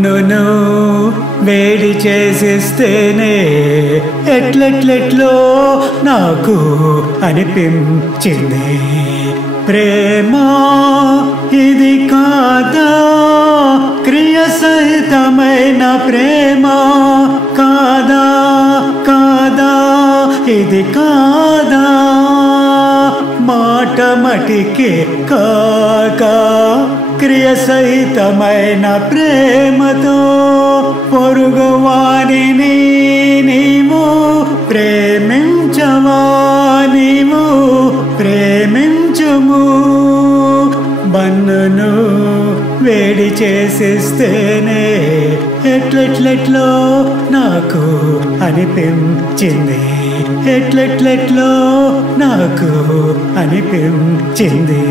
బన్నును వేడి చేసిస్తేనే ఎట్లెట్లెట్లో నాకు అనిపించింది. ప్రేమ ఇది కాదా, క్రియ సహితమైన ప్రేమ కాదా, కాదా ఇది కాదా, మాట మటికే కాక క్రియ సహితమైన ప్రేమతో పొరుగువానిని నీవు ప్రేమించవా, నీవు ప్రేమించుము. బన్నును వేడి చేసిస్తేనే ఎట్లెట్లెట్లో నాకు అనిపించింది, ఎట్లెట్లెట్లో నాకు అనిపించింది.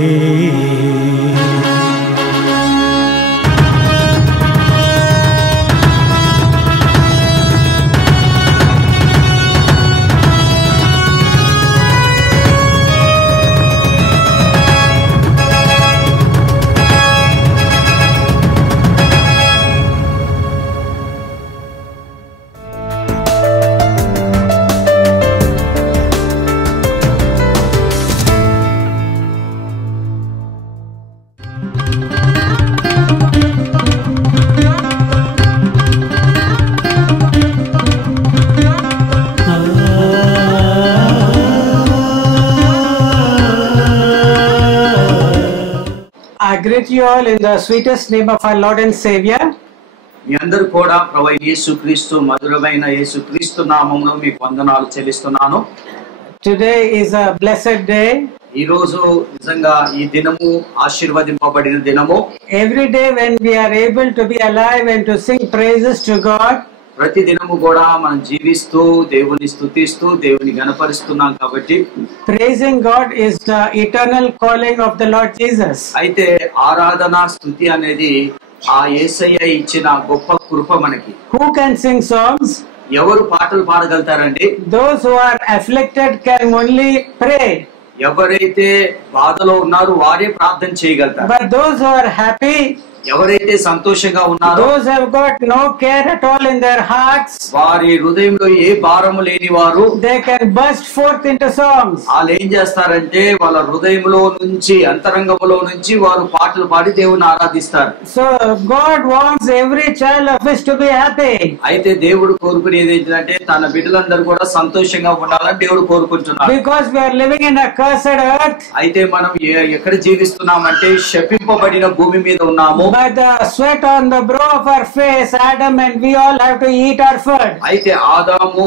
I greet you all in the sweetest name of our Lord and Savior. మీ అందరూ కూడా ప్రభువైన యేసుక్రీస్తు మధురమైన యేసుక్రీస్తు నామములో మీకు వందనాలు చెల్లిస్తున్నాను. Today is a blessed day. ఈ రోజు నిజంగా ఈ దినము ఆశీర్వదింపబడిన దినము. Every day when we are able to be alive and to sing praises to God, ప్రతి దినము కూడా మనం జీవిస్తూ దేవుని స్తుతిస్తూ దేవుని గణపరుస్తున్నాం కాబట్టి praising God is the eternal calling of the Lord Jesus. అయితే ఆరాధన స్తుతి అనేది ఆ యేసయ్య ఇచ్చిన గొప్ప కృప మనకి. Who can sing songs? ఎవరు పాటలు పాడగలుగుతారండి? Those who are afflicted can only pray. ఎవరైతే బాధలో ఉన్నారో వారే ప్రార్థన చేయగలుగుతారు. But those who are happy, ఎవరైతే సంతోషంగా ఉన్నారో, those who have got no care at all in their hearts, వారి హృదయంలో ఏ భారము లేని వారు they can burst forth into songs. వాళ్ళు ఏం చేస్తారంటే వాళ్ళ హృదయంలో నుంచి అంతరంగంలో నుంచి వారు పాటలు పాడి దేవుని ఆరాధిస్తారు. So God wants every child of his to be happy. అయితే దేవుడు కోరుకునేది ఏంటంటే తన బిడ్డలందరూ కూడా సంతోషంగా ఉండాలని దేవుడు కోరుకుంటున్నారు. Because we are living in a cursed earth, అయితే మనం ఎక్కడ జీవిస్తున్నామంటే శపింపబడిన భూమి మీద ఉన్నాము. by the sweat on the brow of our face, Adam and we all have to eat our food. అయితే ఆదాము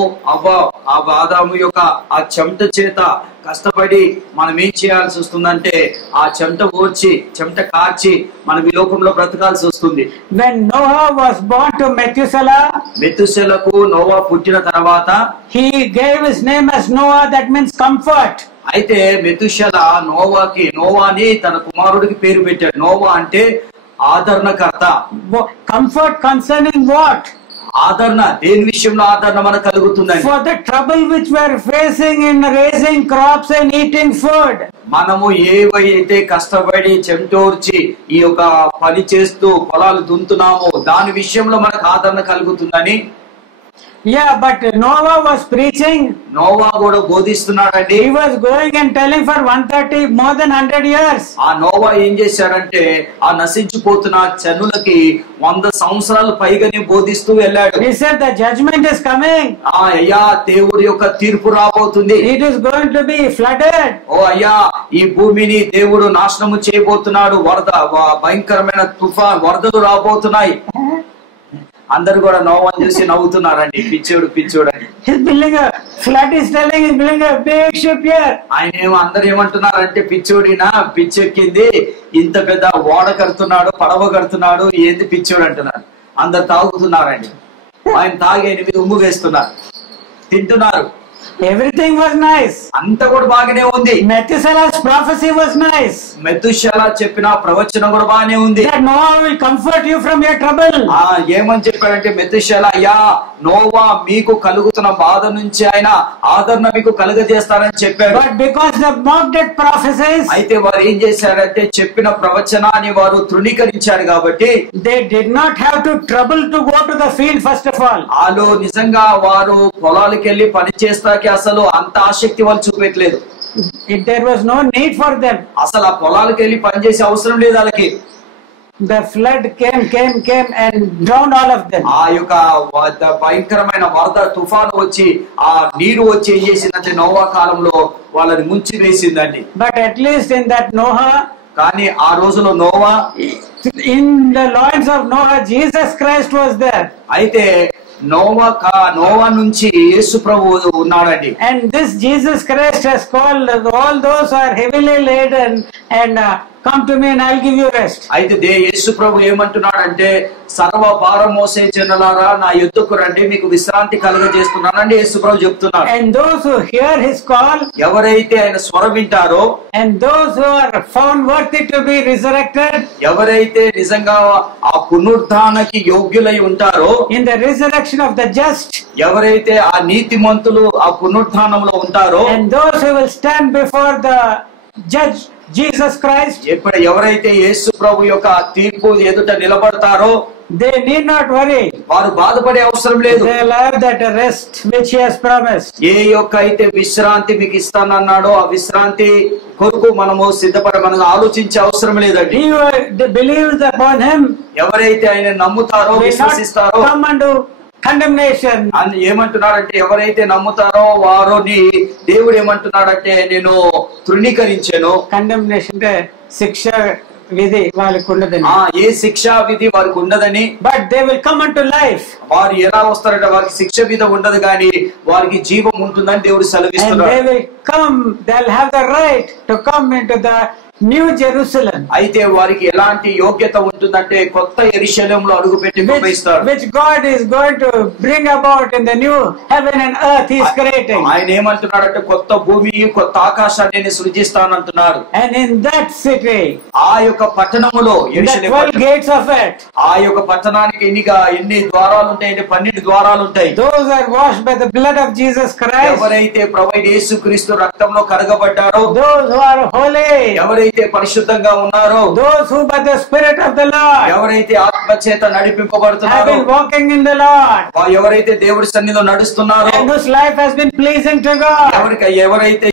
యొక్క ఆ చెమట చేత కష్టపడి మనం ఏం చేయాల్సి వస్తుందంటే ఆ చెమట ఓర్చి చెమట కార్చి మనం ఈ లోకంలో బ్రతకాల్సి వస్తుంది. When Noah was born to Methuselah, మెతుషెలకు నోవా పుట్టిన తర్వాత he gave his name as Noah, that means comfort. అయితే మెతుషెల నోవాని తన కుమారుడికి పేరు పెట్టాడు. నోవా అంటే ఆదరణకర్త. Comfort concerning what? ఆదరణ దేని విషయంలో ఆదరణ మనకు కలుగుతుందండి? For the trouble which we are facing in raising crops and eating food. మనము ఏవైతే కష్టపడి చెమటోర్చి ఈ యొక్క పని చేస్తూ పొలాలు దున్నుతున్నామో దాని విషయంలో మనకు ఆదరణ కలుగుతుందని. Yeah, but Noah was preaching. Noah కూడా బోధిస్తున్నాడండి. He was going and telling for 130 more than 100 years. ఆ నోవా ఏం చేశాడంటే ఆ నశించిపోతున్న జనులకి 100 సంవత్సరాలు పైగానే బోధిస్తూ వెళ్ళాడు. He said the judgment is coming. అయ్యా దేవుడి యొక్క తీర్పు రాబోతుంది. It is going to be flooded. ఓ అయ్యా ఈ భూమిని దేవుడు నాశనము చేయబోతున్నాడు. భయంకరమైన వరదలు రాబోతున్నాయి. అందరు కూడా నోవాను చూసి నవ్వుతున్నారండి. పిచ్చోడు అని. He's building a flood is telling he's building a big ship here. ఆయన అందరు ఏమంటున్నారంటే పిచ్చోడినా పిచ్చెక్కింది, ఇంత పెద్ద ఓడ కడుతున్నాడు, పడవ కడుతున్నాడు, ఏంది పిచ్చోడు అంటున్నారు. అందరు తాగుతున్నారండి. ఆయన తాగి ఆయన మీద ఉమ్ము వేస్తున్నారు, తింటున్నారు. Everything was nice. అంత కూడా బాగానే ఉంది. Methuselah's prophecy was nice. మెతుషెల చెప్పిన ప్రవచనం కూడా బాగానే ఉంది. That Noah will comfort you from your trouble. ఏమని చెప్పాడంటే మెతుషెల, అయ్యా నోవా మీకు కలుగుతున్న బాధ నుంచి ఆయన ఆదరణ మీకు కలుగజేస్తారని చెప్పాడు. But because they mocked at prophecies, అయితే వారు ఏం చేశారంటే చెప్పిన ప్రవచనాన్ని వారు తృణీకరించారు కాబట్టి they did not have to trouble to go to the field first of all. వాళ్ళు నిజంగా వారు పొలాలకు వెళ్ళి పని చేస్తాకి అసలు అంత ఆసక్తి వాళ్ళు చూపెట్టలేదు. There was no need for them. అసలు ఆ పొలాలకు వెళ్ళి పని చేసే అవసరం లేదు వాళ్ళకి. The flood came and drowned all of them. ఆ యొక్క భయంకరమైన వరద తుఫాను వచ్చి ఆ నీరు వచ్చి ఏం చేసిందంటే నోవా కాలంలో వాళ్ళని ముంచి వేసిందండి. But at least in that Noah, కానీ ఆ రోజులో Noah, in the loins of Noah, Jesus Christ was there. అయితే నోవా నుంచి యేసు ప్రభువు ఉన్నాడండి. And this Jesus Christ has called all those who are heavily laden and come to me and I'll give you rest. అయితే యేసు ప్రభు ఏమంటున్నాడంటే సర్వ భారం మోసే జనులారా నా యొద్దకు రండి మీకు విశ్రాంతి కలుగజేస్తున్నానని యేసు ప్రభు చెప్తున్నాడు. And those who hear his call, ఎవరైతే ఆయన స్వరం వింటారో, and those who are found worthy to be resurrected, ఎవరైతే నిజంగా ఆ పునరుద్ధానానికి యోగ్యులై ఉంటారో, in the resurrection of the just, ఎవరైతే ఆ నీతిమంతులు ఆ పునరుద్ధానంలో ఉంటారో, and those who will stand before the judge Jesus Christ, ఎవరైతే యేసు ప్రభు యొక్క తీర్పు ఎదుట నిలబడతారో, they need not worry. వారు బాధపడే అవసరం లేదు. They will have that rest which he has promised. ఏ యొక్క అయితే విశ్రాంతి మీకు ఇస్తానన్నాడో ఆ విశ్రాంతి కొరకు మనము మనం ఆలోచించే అవసరం లేదండి. He believes upon him, ఎవరైతే ఆయన నమ్ముతారో విశ్వసిస్తారో, come and do condemnation. అని ఏమంటున్నాడంటే ఎవరైతే నమ్ముతారో వారిని దేవుడు ఏమంటున్నాడంటే నేను తృణీకరించాను. Condemnation అంటే శిక్ష విధి వాళ్ళకు ఉండదని, ఏ శిక్షా విధి వారికి ఉండదని. But they will come into life. వారు ఎలా వస్తారంటే వారికి శిక్ష విధి ఉండదు కానీ వారికి జీవం ఉంటుందని దేవుడు సెలవిస్తున్నాడు. And they will come, they'll have the right to come into the new Jerusalem. అయితే వారికి ఎలాంటి యోగ్యత ఉంటుందంటే కొత్త యెరూషలేములో అడుగుపెట్టి ప్రవేశిస్తారు. Which God is going to bring about in the new heaven and earth he is creating. ఆయన ఏమంటున్నాడంటే కొత్త భూమి కొత్త ఆకాశాన్ని నేను సృజిస్తానంటున్నాడు. And in that city, ఆ యొక్క పట్టణములో యెరూషలేము 12 gates of it, ఆ యొక్క పట్టణానికి ఎన్ని ద్వారాలు ఉంటాయి? 12 ద్వారాలు ఉంటాయి. Those are washed by the blood of Jesus Christ. ఎవరైతే ప్రభువైన యేసుక్రీస్తు రక్తంలో కడగబడ్డారో, those who are holy, ఎవరైతే పరిశుద్ధంగా ఉన్నారో, those who by the spirit of the Lord, ఎవరైతే ఆత్మ చేత నడిపింపబడుతున్నారో, have been walking in the Lord, ఎవరైతే దేవుడి సన్నిధిలో నడుస్తున్నారో, and whose life has been pleasing to God,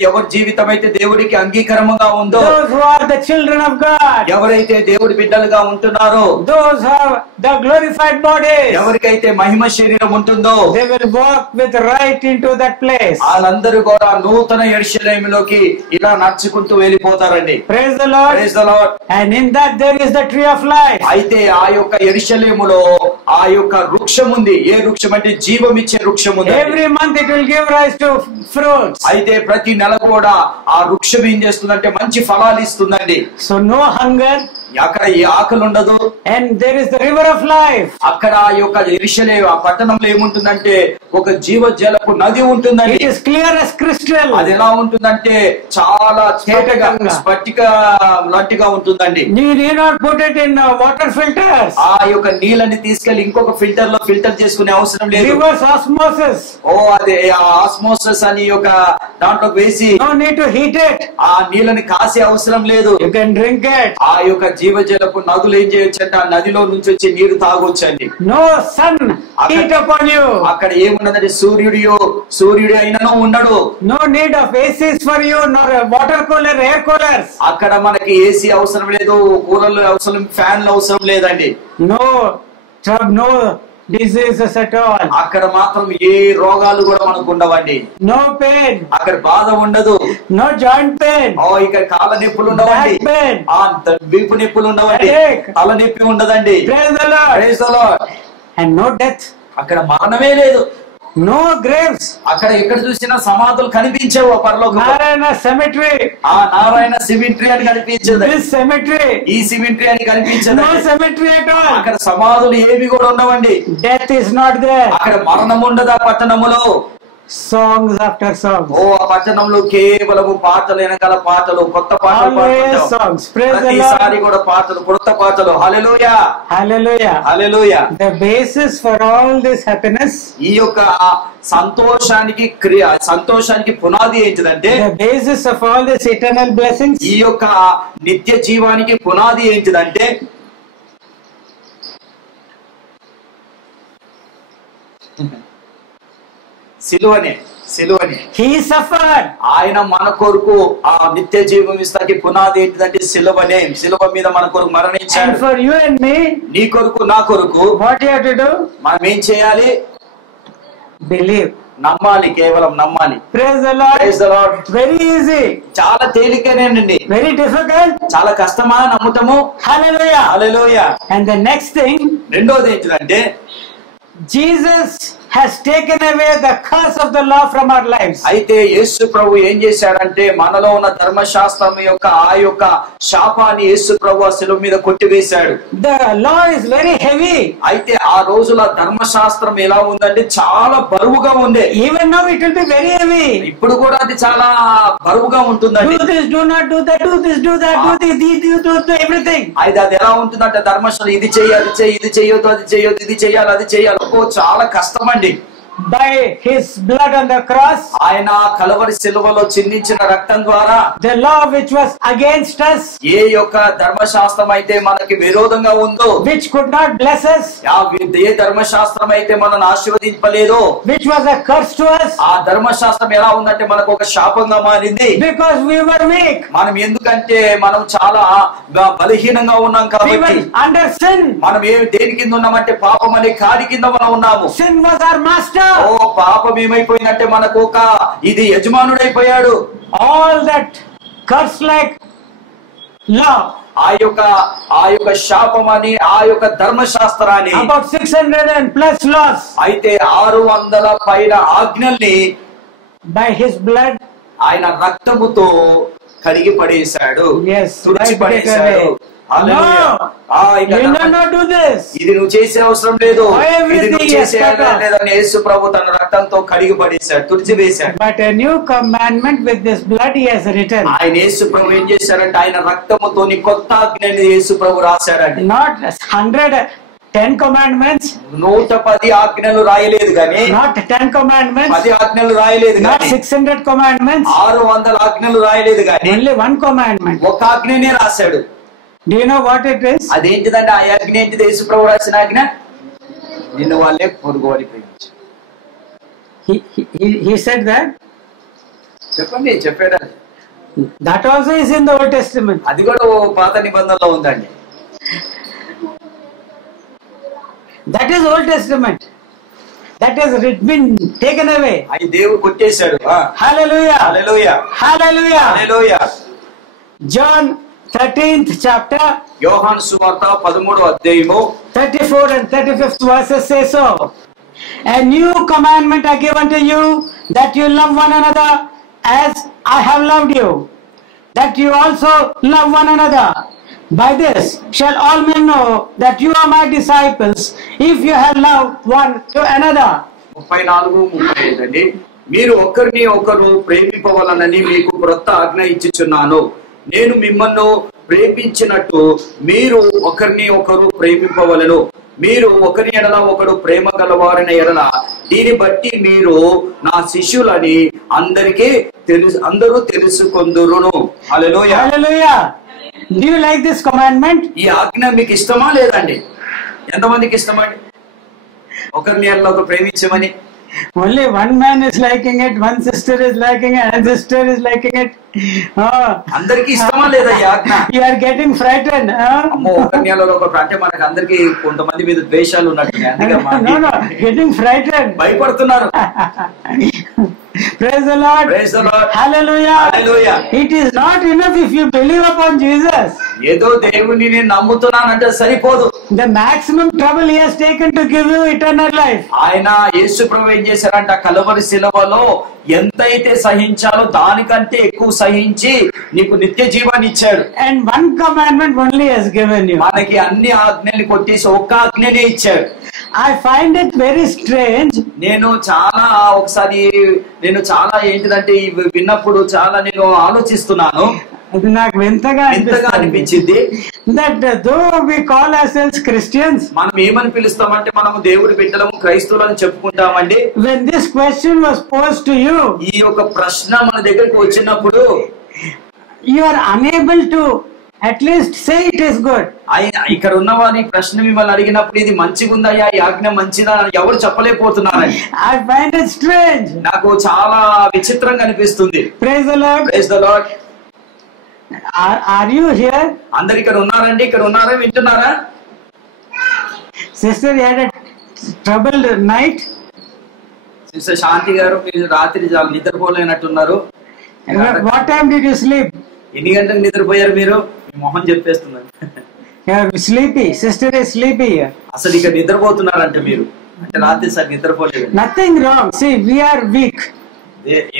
ఎవరి జీవితం అయితే దేవుడికి అంగీకారంగా ఉందో, those who are the children of God, ఎవరైతే దేవుడి బిడ్డలుగా ఉంటున్నారో, those who have the glorified bodies, ఎవరికైతే మహిమ శరీరం ఉంటుందో, they will walk with right into that place. వాళ్ళందరూ కూడా నూతన యెరూషలేములోకి ఇలా నడుచుకుంటూ వెళ్ళిపోతారండి. Praise the Lord. Praise the Lord. And in that there is the tree of life. అయితే ఆ యొక్క యెరూషలేములో ఆ యొక్క వృక్షం ఉంది. ఏ వృక్షం అంటే జీవం ఇచ్చే వృక్షం ఉంది. Every month it will give rise to fruits. అయితే ప్రతి నెల కూడా ఆ వృక్షం ఏం చేస్తుందంటే మంచి ఫలాలు ఇస్తుందండి. So no hunger, అక్కడ ఏ ఆకలి ఉండదు. and there is the river of life. అక్కడ ఆ యొక్క యెరూషలేము ఆ పట్టణంలో ఏముంటుందంటే ఒక జీవజలపు నది ఉంటుందండి. It is clear as crystal. అది ఎలా ఉంటుందంటే చాలా తేటగా స్ఫటిక లాంటిగా ఉంటుందండి. You need not put it in water filters. ఆ యొక్క నీళ్ళని తీసుకెళ్లి ఇంకొక ఫిల్టర్ లో ఫిల్టర్ చేసుకునే అవసరం లేదు. Reverse osmosis. అదే ఆస్మోసిస్ అని ఒక దాంట్లో వేసి No need to heat it. ఆ నీళ్ళని కాసే అవసరం లేదు. You can drink it. ఆ యొక్క జీవజలపు నదులు ఏం చేయొచ్చు అంటే ఆ నదిలో నుంచి వచ్చే నీరు తాగొచ్చండి. No sun heat upon you. అక్కడ ఏమున్నదంటే సూర్యుడు అయినను ఉండడు. No need of ACs for you, nor water cooler, air coolers. అక్కడ మనకి ఏసీ అవసరం లేదు, కూలర్లు అవసరం, ఫ్యాన్లు అవసరం లేదండి. No diseases at all. అక్కడ మాత్రం ఏ రోగాలు కూడా మనకు ఉండవండి. No pain. అక్కడ బాధ ఉండదు. No joint pain. ఇక్కడ కాళ్ళ నొప్పులు ఉండవండి. Back pain. వీపు నొప్పులు ఉండవండి. Headache. తల నొప్పి ఉండదండి. Praise the Lord. Praise the Lord. And no death. అక్కడ మరణమే లేదు. No graves. అక్కడ ఎక్కడ చూసినా సమాధులు కనిపించవు. పరలోకంలో Narayana cemetery. ఆ నారాయణ సిమెంట్రీ అని కనిపించదు. This cemetery. ఈ సిమెంట్రీ అని కనిపించదు. No cemetery at all. అక్కడ సమాధులు ఏవి కూడా ఉండవండి. Death is not there. అక్కడ మరణం ఉండదు ఆ పట్టణములో. songs after songs. ఓ ఆ పట్టణంలో కేవలము పాటలు వెనకాల పాటలు, కొత్త పాటలు Always పాడుతుంటాం. songs. Praise the ప్రతిసారి Lord. కూడా పాటలు, కొత్త పాటలు. హల్లెలూయా, Hallelujah. Hallelujah. The basis for all this happiness, ఈ యొక్క సంతోషానికి సంతోషానికి పునాది ఏంటిదంటే, the basis of all this eternal blessings, ఈ యొక్క నిత్య జీవానికి పునాది ఏంటిదంటే సిలువనే. He suffered. ఆయన మన కొరకు ఆ నిత్య జీవం ఇస్తాకి పునాది ఏంటిదంటే సిలువనే. సిలువ మీద మన కొరకు And మరణించాడు. for you and me, నీ కొరకు, నా కొరకు what you have to do? మనం ఏం చేయాలి? Believe. నమ్మాలి, కేవలం నమ్మాలి. Praise the Lord. Praise the Lord. Very easy. చాలా తేలికనేనండి. Very difficult. చాలా కష్టమా నమ్ముతాము? Hallelujah. Hallelujah. And the next thing, రెండోది ఏంటిదంటే Jesus has taken away the curse of the law from our lives. అయితే యేసు ప్రభు ఏం చేశాడంటే మనలో ఉన్న ధర్మశాస్త్రం యొక్క ఆ యొక్క శాపాన్ని యేసు ప్రభు ఆ శిలువ మీద కొట్టివేశాడు. The law is very heavy. అయితే ఆ రోజుల ధర్మశాస్త్రం ఎలా ఉందంటే చాలా బరువుగా ఉంది. Even now it will be very heavy. ఇప్పుడు కూడా అది చాలా బరువుగా ఉంటుందండి. Do this, do not do that, do this, do that, do this, do everything. అయితే అది ఎలా ఉంటుందంటే ధర్మశాస్త్రం ఇది చెయ్యి, అది చెయ్యి, ఇది చెయ్యొద్దు, అది చెయ్యొద్దు, ఇది చెయ్యాలి, అది చెయ్యాలి. చాలా కష్టమండి. By his blood on the cross, ఆయన కలవరి శిలువలో చిందించిన రక్తం ద్వారా the law which was against us, ఏ యొక్క ధర్మశాస్త్రం అయితే మనకి విరోధంగా ఉందో, which could not bless us, ఏ ధర్మశాస్త్రం అయితే మనల్ని ఆశీర్వదింపలేదో, which was a curse to us, ఆ ధర్మశాస్త్రం ఎలా ఉందంటే మనకు ఒక శాపంగా మారింది. because we were weak, మనం ఎందుకంటే మనం చాలా బలహీనంగా ఉన్నాం we కాబట్టి. were under sin. మనం దేని కింద ఉన్నామంటే పాపం అనే కాడి కింద మనం ఉన్నాము. Sin was our master. ఓ పాపం ఏమైపోయిందంటే మనకు ఒక ఇది యజమానుడైపోయాడు. All that curse like law, ఆ యొక్క శాపం అని ఆ యొక్క ధర్మశాస్త్రాన్ని, about 600 and plus laws, అయితే 600 పైన ఆజ్ఞల్ని by his blood, ఆయన రక్తముతో కడిగి పడేశాడు. yes, తుడిచి right, పడేశాడు. హల్లెలూయా. no, you will not do this. ఇది నువ్వు చేసే అవసరం లేదు, Everything ఇది నువ్వు is చేసే cut off. లేదని యేసు ప్రభు తన రక్తంతో కడిగి పడేశాడు, తుడిచి వేశాడు. But a new commandment with this blood he has written. ఆయన యేసు ప్రభు ఏం చేశారంటే ఆయన రక్తముతో కొత్త ఆజ్ఞని యేసు ప్రభు రాశాడండి. Not 110 commandments, 110 ఆజ్ఞలు రాయలేదు గాని, not 10 commandments, 10 ఆజ్ఞలు రాయలేదు not గాని, 600 commandments, 600 ఆజ్ఞలు రాయలేదు గాని, only one commandment. ఒక ఆజ్ఞనే రాశాడు. Do you know what it is? అదేంటిదంటే ఆ ఆజ్ఞ ఏంటిది? యేసు ప్రభు రాసిన ఆజ్ఞ, నిన్ను వాళ్ళే పొరుగువాడి ప్రేమించు. He said that. చెప్పండి, చెప్పాడు. That also is in the Old Testament. అది కూడా ఓ పాత నిబంధనలో ఉందండి. That is Old Testament. That has been taken away. అది దేవుడు కొట్టేశాడు. Hallelujah. హల్లెలూయా, Hallelujah. హల్లెలూయా. John 13th chapter, యోహాను సువార్త 13వ అధ్యాయము 34 and 35th verses say so. A new commandment I give unto you, that you love one another as I have loved you, that you also love one another. By this shall all men know that you are my disciples, if you have loved one to another. 34-35 అండి. మీరు ఒకరిని ఒకరు ప్రేమింపవలనని మీకు క్రొత్త ఆజ్ఞ ఇచ్చుచున్నాను. నేను మిమ్మల్ని ప్రేమించినట్టు మీరు ఒకరిని ఒకరు ప్రేమింపవలను. మీరు ఒకరి ఎడల ఒకడు ప్రేమ గలవారిన ఎడల దీన్ని బట్టి మీరు నా శిష్యులని అందరూ తెలుసుకొందురును. హల్లెలూయా. Hallelujah. Do you like this commandment? ఈ ఆజ్ఞ మీకు ఇష్టమా లేదండి? ఎంతమందికి ఇష్టమండి ఒకరిని ఎడల ఒకరు ప్రేమించమని? Only one man is liking it, one sister is liking it, and sister is liking it. అందరికి ఇష్టమా లేదా ఈ ఆజ్ఞ? You are getting frightened. అమ్మో, ఒకరిని ఎడల ఒకరు అంటే మనకు అందరికి కొంతమంది మీద ద్వేషాలు ఉన్నట్టున్నాయి. No, getting frightened. భయపడుతున్నారు. Praise the Lord. Praise the Lord. Hallelujah. Hallelujah. It is not enough if you believe upon Jesus. ఏదో దేవుని నేను నమ్ముతున్నానంటే సరిపోదు. The maximum trouble he has taken to give you eternal life. ఆయన యేసు ప్రభు ఏం చేశారంట, కలవరి శిలువలో ఎంతైతే సహించాలో దానికంటే ఎక్కువ సహించి నీకు నిత్య జీవాన్ని ఇచ్చాడు. And one commandment only has given you. మనకి అన్ని ఆజ్ఞల్ని కొట్టేసి ఒక్క ఆజ్ఞనే ఇచ్చాడు. I find it very strange. నేను చాలా ఏంటిదంటే ఇవి విన్నప్పుడు చాలా నేను ఆలోచిస్తున్నాను, అది నాకు వింతగా అనిపించింది. That though we call ourselves Christians, మనం ఏమని పిలుస్తామంటే మనము దేవుడి బిడ్డలము క్రైస్తవులని చెప్పుకుంటామండి. when this question was posed to you, ఈ యొక్క ప్రశ్న మన దగ్గరికి వచ్చినప్పుడు you are unable to at least say it is good. ఇక్కడ ఉన్న వారి ప్రశ్న మిమ్మల్ని అడిగినప్పుడు ఇది మంచిగా ఉందా, ఈ ఆజ్ఞ మంచిదా అని ఎవరు చెప్పలేకపోతున్నారని I find it strange. నాకు చాలా విచిత్రంగా అనిపిస్తుంది. Praise the Lord. Praise the Lord. Are you here? అందరు ఇక్కడ ఉన్నారండి, ఇక్కడ ఉన్నారా, వింటున్నారా? Sister, you had a troubled night. Sister Shanti గారు, మీరు రాత్రి చాలా నిద్రపోలేనట్టున్నారు. What time did you sleep? ఎన్ని గంటలకు నిద్రపోయారు మీరు? మీ మొహం చెప్పేస్తున్నారు. You are sleepy. Sister is sleepy here. అసలు ఇక నిద్రపోతున్నారంటే మీరు అంటే రాత్రి సార్ నిద్రపోలేదు. Nothing wrong. See, we are weak.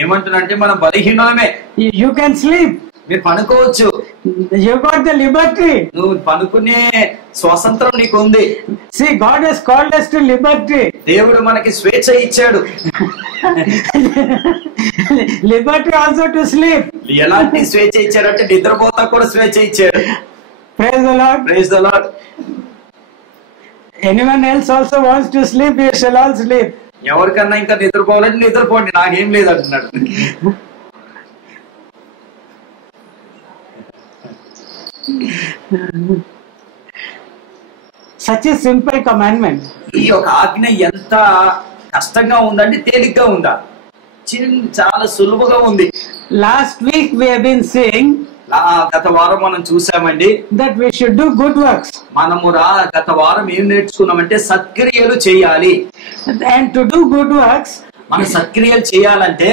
ఏమంటున్నంటే మనం బలహీనమే. You can sleep. మీరు పనుకోవచ్చు. You got the liberty. నువ్వు పనుకునే స్వాతంత్రం నీకు ఉంది. See, God has called us to liberty. దేవుడు మనకి స్వేచ్ఛ ఇచ్చాడు. Liberty also to sleep. ఎలాంటి స్వేచ్ఛ ఇచ్చాడంటే నిద్రపోతా కూడా స్వేచ్ఛ ఇచ్చాడు. Praise the Lord. Praise the Lord. Anyone else also wants to sleep, you shall all sleep. ఎవరికన్నా ఇంకా నిద్రపోవాలంటే నిద్రపోండి, నాకేం లేదు అంటున్నాడు. Such a simple commandment. ఈ యొక్క ఆజ్ఞ ఎంత కష్టంగా ఉందంటే తేలిగ్గా ఉందా? చాలా సులువుగా ఉంది. Last week we have been saying గత వారం మనం చూసామండి that we should do good works. మనము గత వారం ఏం నేర్చుకున్నామంటే సత్క్రియలు చేయాలి. And to do good works, మన సత్క్రియలు చేయాలంటే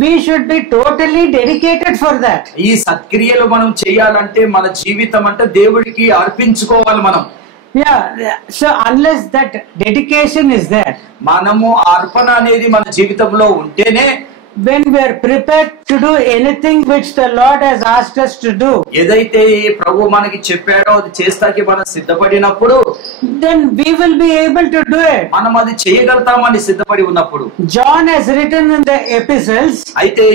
we should be totally dedicated for that. ఈ సత్క్రియలు మనం చేయాలంటే మన జీవితం అంటే దేవుడికి అర్పించుకోవాలి మనం. Yeah, so unless that dedication is there, మనము అర్పణ అనేది మన జీవితంలో ఉంటేనే when we are prepared to do anything which the Lord has asked us to do, ఏదైతే ప్రభు మనకి చెప్పాడో అది చేస్తాకి మనం సిద్ధపడినప్పుడు then we will be able to do it. మనం అది చేయగలుగుతామని సిద్ధపడి ఉన్నప్పుడు. John has written in the epistles, అయితే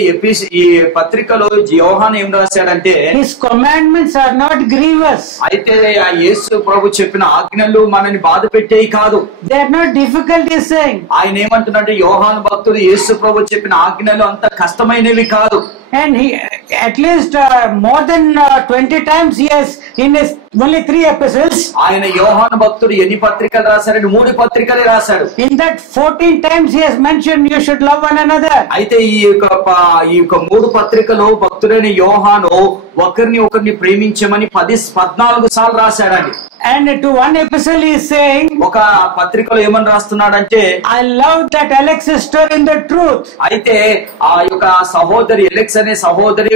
ఈ పత్రికలో యోహాను ఏం రాశాడంటే his commandments are not grievous. అయితే ఆ యేసు ప్రభు చెప్పిన ఆజ్ఞలు మనని బాధ పెట్టేవి కాదు. They are not difficult, he is saying. ఆయన ఏమంటున్నాడు, యోహాను భక్తుడు యేసు ప్రభు చెప్పిన ఆజ్ఞలు అంత కష్టమైనవి కాదు. And he at least more than 20 times he has in his only 3 epistles. ఆయన యోహాను భక్తుడు ఎన్ని పత్రికలు రాశాడు? 3 పత్రికలే రాశాడు. In that 14 times he has mentioned you should love one another. అయితే ఈ యొక్క 3 పత్రికలు భక్తుడైన యోహాను ఒకరిని ప్రేమించమని 14 సార్లు రాశాడండి. And to one epistle he is saying, ఒక పత్రికలో ఏమని రాస్తున్నాడంటే I love that Alex sister in the truth. అయితే ఆ యొక్క సహోదరి ఎలెక్స్ అనే సహోదరి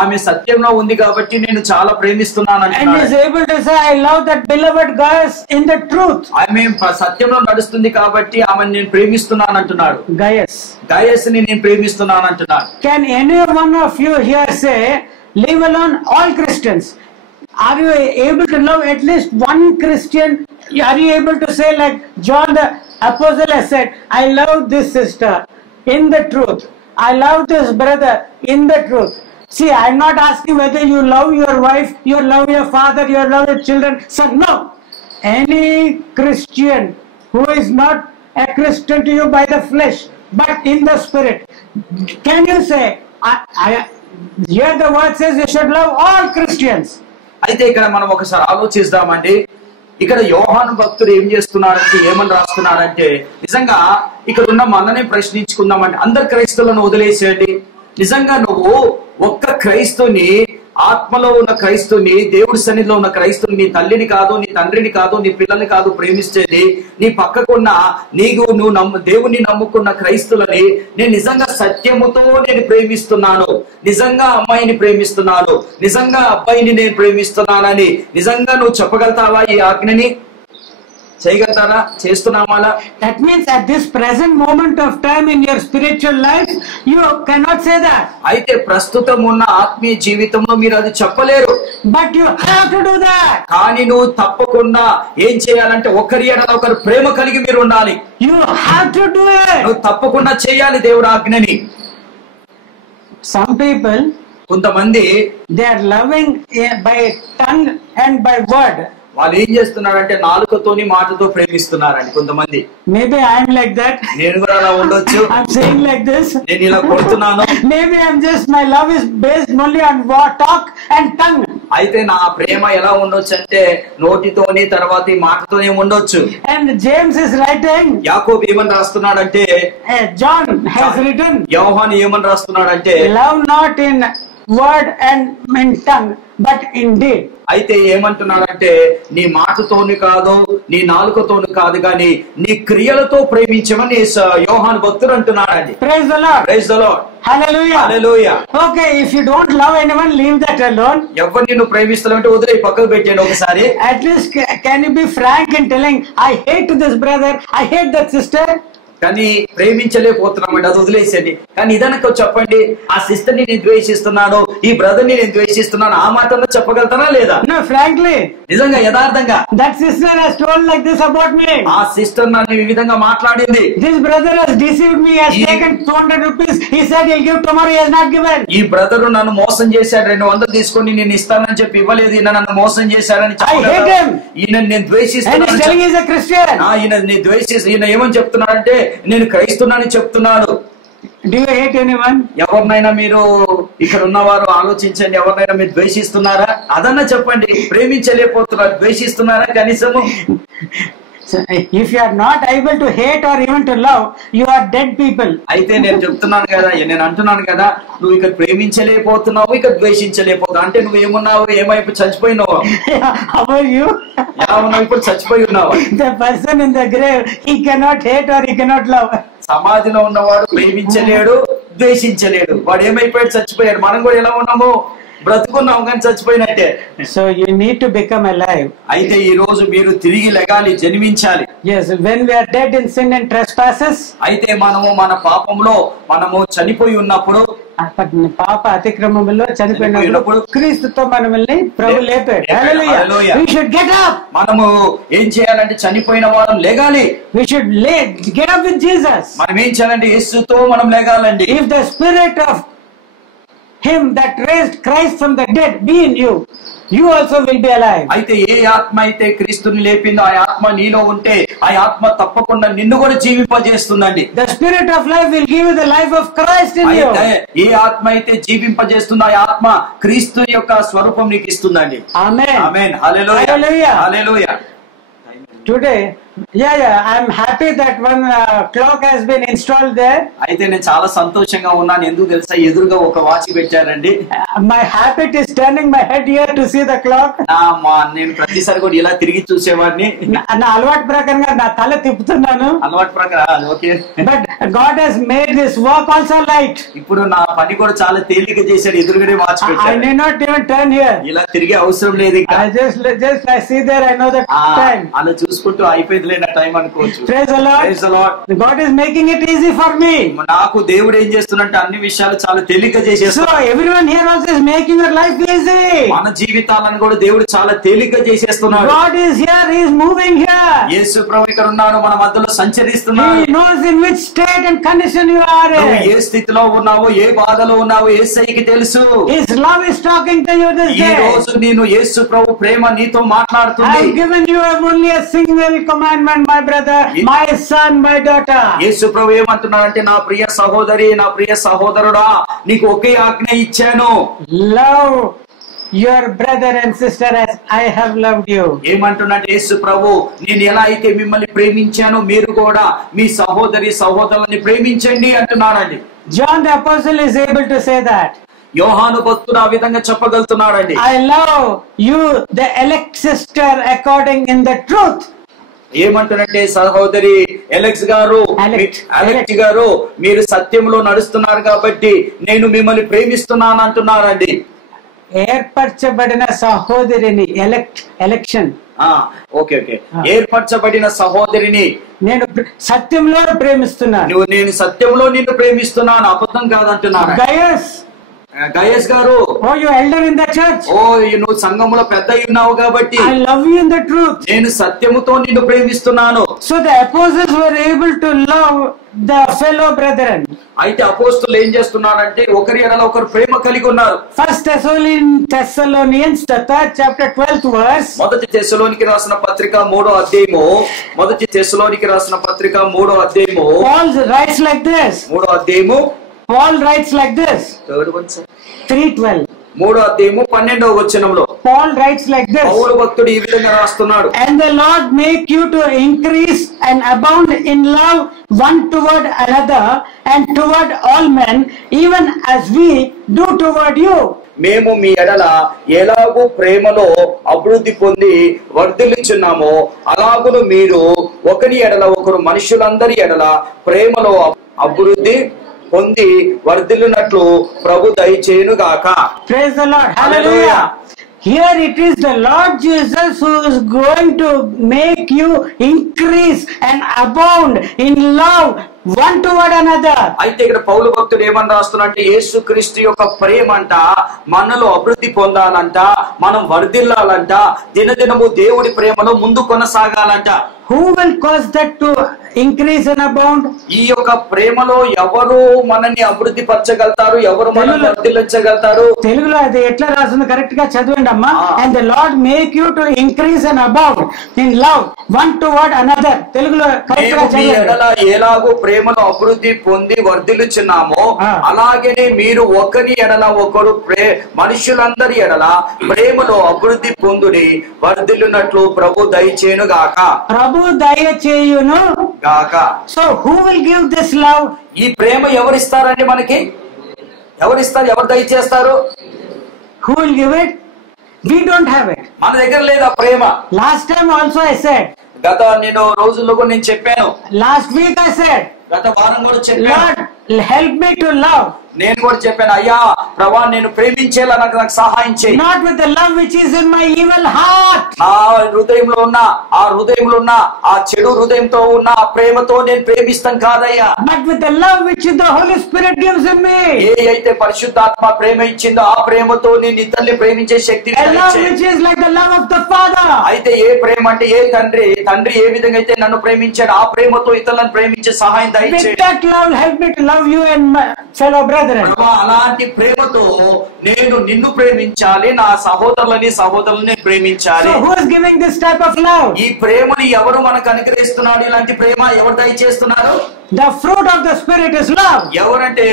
ఆమె సత్యంలో ఉంది కాబట్టి నేను చాలా ప్రేమిస్తున్నాను And he is అంటున్నాడు. able to say I love that beloved Gaius in the truth. ఆమె సత్యంలో నడుస్తుంది కాబట్టి ఆమెను నేను ప్రేమిస్తున్నాను అంటున్నాడు. Gaius ని నేను ప్రేమిస్తున్నాను అంటున్నాడు. Can any one of you here say, leave alone all Christians? Are you able to love at least one Christian? Are you able to say like John the Apostle has said, I love this sister in the truth. I love this brother in the truth. See, I am not asking whether you love your wife, you love your father, you love your children. So no. Any Christian who is not a Christian to you by the flesh, but in the spirit, can you say, here the word says you should love all Christians. అయితే ఇక్కడ మనం ఒకసారి ఆలోచిద్దామండి. ఇక్కడ యోహాను భక్తుడు ఏం చేస్తున్నాడంటే ఏమని రాస్తున్నాడంటే నిజంగా ఇక్కడ ఉన్న మననే ప్రశ్నించుకుందామండి. అందరు క్రైస్తవులను వదిలేసేయండి. నిజంగా నువ్వు ఒక్క క్రైస్తవుని, ఆత్మలో ఉన్న క్రైస్తవుని, దేవుడి సన్నిధిలో ఉన్న క్రైస్తవుని, నీ తల్లిని కాదు, నీ తండ్రిని కాదు, నీ పిల్లల్ని కాదు ప్రేమిస్తేది, నీ పక్కకున్న నువ్వు దేవుని నమ్ముకున్న క్రైస్తవులని నేను నిజంగా సత్యముతో నేను ప్రేమిస్తున్నాను, నిజంగా అమ్మాయిని ప్రేమిస్తున్నాను, నిజంగా అబ్బాయిని నేను ప్రేమిస్తున్నానని నిజంగా నువ్వు చెప్పగలుగుతావా ఈ ఆజ్ఞని? చేయగలుగుతారా? చేస్తున్నామా అలా? That means at this present moment of time in your spiritual life, you cannot say that. అయితే ప్రస్తుతం ఉన్న ఆత్మీయ జీవితంలో మీరు అది చెప్పలేరు. But you have to do that. కానీ నువ్వు తప్పకుండా ఏం చేయాలంటే ఒకరి ఎడల ఒకరు ప్రేమ కలిగి మీరు ఉండాలి. You have to do it. నువ్వు తప్పకుండా చేయాలి దేవుడి ఆజ్ఞని. Some people, కొంతమంది they are loving by tongue and by word. వాళ్ళు ఏం చేస్తున్నారంటే నాలుకతోని మాటతో ప్రేమిస్తున్నారండి కొంతమంది. Maybe I am like that. నేను కూడా అలా ఉండొచ్చు. I'm saying like this. నేను ఇలా కొడుతున్నాను. Maybe I'm just, my love is based only on talk and tongue. అయితే నా ప్రేమ ఎలా ఉండొచ్చు అంటే నోటితోని తర్వాత ఈ మాటతోనే ఉండొచ్చు. And James is writing, యాకోబు ఏమని రాస్తున్నాడంటే, John has written, యోహాను ఏమని రాస్తున్నాడంటే, love not in word and in tongue, but in deed. అయితే ఏమంటున్నాడంటే నీ మాటతోని కాదు, నీ నాలుకతోని కాదు, కానీ నీ క్రియలతో ప్రేమించమని యోహాను భక్తుడు అంటున్నాడండి. Praise the Lord. Praise the lord. Hallelujah. Hallelujah. Okay, if you don't love anyone, leave that alone. ఎవరు నిన్ను ప్రేమిస్తారంటే వదిలే, పక్కకు పెట్టండి ఒకసారి. At least can you be frank in telling, I hate this brother, I hate that sister. కానీ ప్రేమించలేకపోతున్నామండి, అది వదిలేసేది. కానీ ఇదనక చెప్పండి, ఆ సిస్టర్ ని నేను ద్వేషిస్తున్నాను, ఈ బ్రదర్ ని నేను ద్వేషిస్తున్నాను, ఆ మాటలో చెప్పగలుగుతానా లేదా? No, frankly, నిజంగా యథార్థంగా that sister has told like this about me. ఆ సిస్టర్ నన్ను ఈ విధంగా మాట్లాడింది. This brother has deceived me, has taken 200 rupees. He said he'll give tomorrow, he has not given. ఈ బ్రదరు నన్ను మోసం చేశాడు, 200 తీసుకొని నేను ఇస్తానని చెప్పి ఇవ్వలేదు, ఈయన నన్ను మోసం చేశాడని I hate him. ఈయన నేను And he's ద్వేషిస్తున్నాను. telling he's a Christian. ఈయన ఏమని చెప్తున్నాడంటే నేను క్రైస్తువునని చెప్తున్నాడు. Do you hate anyone? ఎవరినైనా మీరు ఇక్కడ ఉన్నవారు ఆలోచించండి, ఎవరినైనా మీరు ద్వేషిస్తున్నారా? అదన్నా చెప్పండి. ప్రేమించలేకపోతున్నారు, ద్వేషిస్తున్నారా కనీసము? So, if you are not able to hate or even to love, you are dead people. అయితే నేను చెప్తున్నాను కదా, నేను అంటున్నాను కదా, నువ్వు ఇక్కడ ప్రేమించలేకపోతున్నావు, ఇక్కడ ద్వేషించలేకపోతున్నావు అంటే నువ్వు ఏమున్నావు, ఏమైపు చచ్చిపోయినావు? How are you? ఎలా ఉన్నావు? ఇప్పుడు చచ్చిపోయి ఉన్నావు. The person in the grave, he cannot hate or he cannot love. సమాధిలో ఉన్నవాడు ప్రేమించలేడు, ద్వేషించలేడు. వాడు ఏమైపోయాడు? చచ్చిపోయాడు. మనం కూడా ఎలా ఉన్నాము? బ్రతుకున్నాం కానీ చచ్చిపోయినట్టే. So you need to become alive. అయితే ఈ రోజు మీరు తిరిగి లెగాలి, జన్మించాలి. Yes, when we are dead in sin and trespasses, అయితే మనము మన పాపంలో మనము చనిపోయి ఉన్నప్పుడు, పాప అతిక్రమములో చనిపోయినప్పుడు క్రీస్తుతో మనల్ని ప్రభు లేపాడు. Hallelujah. We should get up. మనము ఏం చేయాలంటే చనిపోయిన వాళ్ళం లేగాలి. We should get up with Jesus. మనం ఏం చేయాలంటే యేసుతో మనం లేగాలండి. If the spirit of him that raised Christ from the dead be in you, you also will be alive. అయితే ఏ ఆత్మ అయితే క్రీస్తుని లేపిందో ఆ ఆత్మ నీలో ఉంటే ఆ ఆత్మ తప్పకుండా నిన్ను కూడా జీవింపజేస్తుందండి. The spirit of life will give you the life of Christ in you. అయితే ఏ ఆత్మ అయితే జీవింపజేస్తుందో ఆ ఆత్మ క్రీస్తు యొక్క స్వరూపం నీకు ఇస్తుందండి. Amen. Amen. Hallelujah. Hallelujah. Hallelujah. Today, I'm happy that one clock has been installed there. అయితే నేను చాలా సంతోషంగా ఉన్నాను. ఎందుకు తెలుసా? ఎదురుగా ఒక వాచ్ పెట్టారండి. My habit is turning my head here to see the clock. నేను ప్రతిసారి కూడా ఇలా తిరిగి చూసేవాడిని. నా అలవాటు ప్రకారంగా నా తల తిప్పుతున్నాను. అలవాటు ప్రకారం okay. But God has made this work also light. ఇప్పుడు నా పని కూడా చాలా తేలిక చేశాడు. ఎదురుగానే వాచ్ I పెట్టాడు. may not even turn here. ఇలా తిరిగే అవసరం లేదు ఇంకా. I see there, I know the time. అలా చూసుకుంటూ అయిపోయింది నా టైం అనుకోవచ్చు. Praise the Lord. Praise the Lord. God is making it easy for me. నాకు దేవుడు ఏం చేస్తున్నట్టు అన్ని విషయాలు చాలా తేలిక So చేసేస్తున్నాడు. everyone here also is making your life easy. మన జీవితాలను కూడా దేవుడు చాలా తేలిక చేసేస్తున్నాడు. God is here, He is moving here. యేసు ప్రభు ఇక్కడ ఉన్నాడు, మన మధ్యలో సంచరిస్తున్నాడు. He knows in which state and condition you are నువ్వు in. ఏ స్థితిలో ఉన్నావో, ఏ బాధలో ఉన్నావో యేసయ్యకి తెలుసు. His love is talking to you this ఈ day. రోజు నేను యేసు ప్రభు ప్రేమ నీతో I మాట్లాడుతుంది. have given you only a single commandment, my brother, my son, my daughter. యేసు ప్రభు ఏమంటున్నాడంటే, నా ప్రియ సహోదరి, నా ప్రియ సహోదరుడా, నీకు ఒకే ఆజ్ఞ ఇచ్చాను. Love your brother and sister as I have loved you. ఏమంటున్నాడు యేసు ప్రభు? నేను ఎలా అయితే మిమ్మల్ని ప్రేమించానో మీరు కూడా మీ సహోదరి సహోదరులని ప్రేమించండి అంటున్నాడండి. John the apostle is able to say that. యోహాను భక్తుడు ఆ విధంగా చెప్పగలుగుతున్నాడండి. I love you, the elect sister, according in the truth. ఏమంటున్నట్టే సహోదరి ఎలెక్స్ గారు, మీరు సత్యంలో నడుస్తున్నారు కాబట్టి నేను మిమ్మల్ని ప్రేమిస్తున్నాను అంటున్నారండి. ఏర్పరచబడిన సహోదరిని ఎలక్షన్ ఓకే ఓకే. ఏర్పరచబడిన సహోదరిని నేను సత్యంలో ప్రేమిస్తున్నాను. నేను సత్యంలో నిన్ను ప్రేమిస్తున్నాను, అబద్ధం కాదంటున్నాను. గయస్ గారు, you elder in the church, నువ్వు సంఘములో పెద్ద ఉన్నావు కాబట్టి I love you in the truth. నేను సత్యముతో నిన్ను ప్రేమిస్తున్నాను. So the apostles were able to love the fellow brethren. అయితే అపోస్తులు ఏం చేస్తున్నారంటే ఒకరి ఎడల ఒకరు ప్రేమ కలిగి ఉన్నారు. First Thessalonians the 3rd chapter 12th verse. మొదటి తెస్సలోనికి రాసిన పత్రిక 3వ అధ్యాయము. మొదటి తెస్సలోనికి రాసిన పత్రిక 3వ అధ్యాయము. Paul writes like this. 3వ అధ్యాయము. Paul writes like this. 3:12. 3వ అధ్యాయము 12వ వచనంలో Paul writes like this. పౌలు భక్తుడు ఈ విధంగా రాస్తున్నాడు. And the Lord make you to increase and abound in love one toward another and toward all men, even as we do toward you. మేము మీ ఎడల ఎలాగూ ప్రేమలో అభివృద్ధి పొంది వర్ధిల్లుచున్నామో అలాగును మీరు ఒకరి ఎడల ఒకరు మనుషులందరి ఎడల ప్రేమలో అభివృద్ధి పొంది వర్ధిల్లునట్లు ప్రభు దయచేయును గాక. Praise the Lord. Hallelujah. Here it is the Lord Jesus who is going to make you increase and abound in love one toward another. అయితే ఇక్కడ పౌలు భక్తుడు ఏమని రాస్తున్నాడంటే యేసుక్రీస్తు యొక్క ప్రేమ అంట మనలో అభివృద్ధి పొందాలంట, మనం వర్ధిల్లాలంట, దినదినము దేవుడి ప్రేమలో ముందు కొనసాగాలంట. Who will cause that to increase and abound? ఈ యొక్క ప్రేమలో ఎవరు మనల్ని అభివృద్ధి పరచగలుగుతారు, ఎవరు మనల్ని వర్ధిల్లించగలుగుతారు? తెలుగులో అది ఎట్లా రాసింది కరెక్ట్ గా చదవండి అమ్మా. And the Lord make you to increase and abound in love one toward another. తెలుగులో కరెక్ట్ గా చదవండి. ఎలాగో ప్రేమలో అభివృద్ధి పొంది వర్ధిల్లుచున్నామో అలాగనే మీరు ఒకరి ఎడల ఒకరు మనుషులందరి ఎడల ప్రేమలో అభివృద్ధి పొందుడి వర్ధిల్లునట్లు ప్రభు దయచేయును గాక. ప్రభు దయచేయును గాక. So who will give this love? ఈ ప్రేమ ఎవరిస్తారండి మనకి? ఎవరిస్తారు? ఎవరు దయచేస్తారు? Who will give it? We don't have it. మన దగ్గర లేదు ఆ ప్రేమ. Last time also I said. గత రోజుల్లో నేను చెప్పాను. Last week I said. గత వారం కూడా చెప్పాను. Lord, help me to love. నేను కూడా చెప్పాను, అయ్యా ప్రభా నేను ప్రేమించేలా నాకు సహాయం చేయి. Not with the love which is in my evil heart. నా హృదయంలో ఉన్న ఆ చెడు హృదయంతో ఉన్న ఆ ప్రేమతో నేను ప్రేమిస్తాను కాదయ్యా. But with the love which the Holy Spirit gives in me. ఏ అయితే పరిశుద్ధాత్మ ప్రేమ ఇచ్చిందో ఆ ప్రేమతో నేను ఇతరుల్ని ప్రేమించే శక్తిని A love which is like the love of the Father. అయితే ఏ ప్రేమ అంటే ఏ తండ్రి ఏ విధంగా అయితే నన్ను ప్రేమించాడు ఆ ప్రేమతో ఇతరులను ప్రేమించే సహాయం దయచేయండి. With that love help me to love you and my fellow brethren. అలాంటి ప్రేమతో నేను నిన్ను ప్రేమించాలి, నా సహోదరులని ప్రేమించాలి. So who is giving this type of love? ఈ ప్రేమని ఎవరు మనకు అనుగ్రహిస్తున్నాడు? ఇలాంటి ప్రేమ ఎవరు దయచేస్తున్నారు? The fruit of the Spirit is love. ఎవరంటే